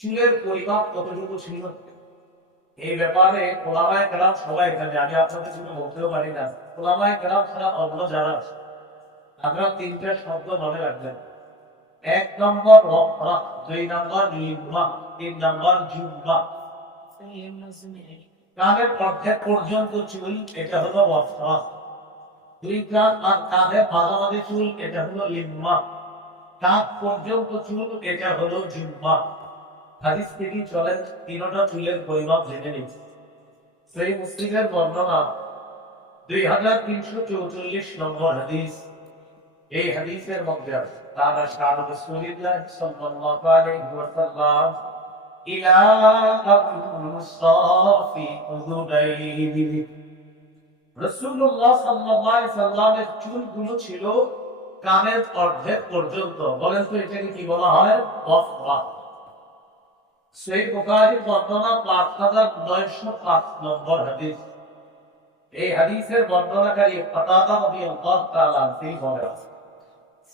চুলের পরিমাপ কতটুকু ছিল? এই ব্যাপারে ওলামায় কেরাম সবাই এখানে আমি আপনাদের জন্য বলতেও পারি না। ওলামায় কেরাম ছাড়া অন্য যারা আছে, আপনারা তিনটা শব্দ মনে রাখবেন। এক নম্বর রফা দুই নম্বর লিম্মা তিন নম্বর জুম্মা কানের অর্ধেক পর্যন্ত চুল এটা হলো রফা দুই কান আর কাঁধের মাঝামাঝি চুল এটা হলো লিম্মা কাঁধ পর্যন্ত চুল এটা হলো জুম্মা হাদিস থেকে চলেন তিনটা চুলের পরিমাপ জেনে নিন। সেই মুসলিমের বর্ণনা, দুই হাজার তিনশো চৌচল্লিশ নম্বর হাদিস। এই হাদিসের মধ্যে আছে তারা রসুলিল্লাহ সাল্লাল্লাহু আলাইহি ওয়াসাল্লাম ইলা মুসাফি রাসূলুল্লাহ সাল্লাল্লাহু আলাইহি সাল্লামের চুলগুলো ছিল কানের অর্ধেক পর্যন্ত। বলেন তো এটাকে কি বলা হয়? ওয়াসফা সেই বুখারী বর্ণনা পাঁচ হাজার নয়শো পাঁচ নম্বর হাদিস এই হাদিসের বর্ণনাকারী ফাতাদা রাদিয়াল্লাহু তাআলা তিনি বলেন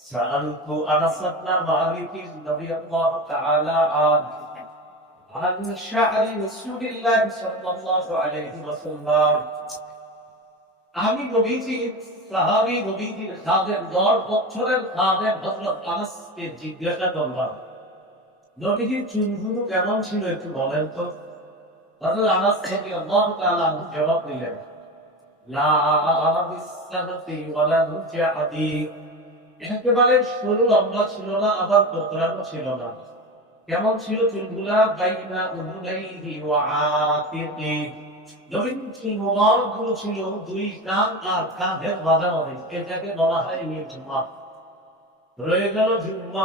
سألت أنس بن مالك رضي الله تعالى عنه عن شعر رسول الله صلى الله عليه وسلم আমি নবীজি সাহাবী নবীজির খাদের দশ বছরের খাদের হযরত আনাসকে জিজ্ঞাসা করলাম নবীজির চুলগুলো কেমন ছিল একটু বলেন তো? হযরত আনাস থেকে আল্লাহ তাআলা জবাব দিলেন, লা বিসাবতি ওয়ালা নুজাদি একেবারে সরু লম্বা ছিল না, আবার কোতরানো ছিল না। কেমন ছিল চুলগুলা বাইনা উহুনাইহি ওয়া নবীন চুল মোবারকগুলো ছিল দুই কান আর কাঁধের মাঝামাঝি, এটাকে বলা হয় ইজমা। রয়ে গেল জুম্মা।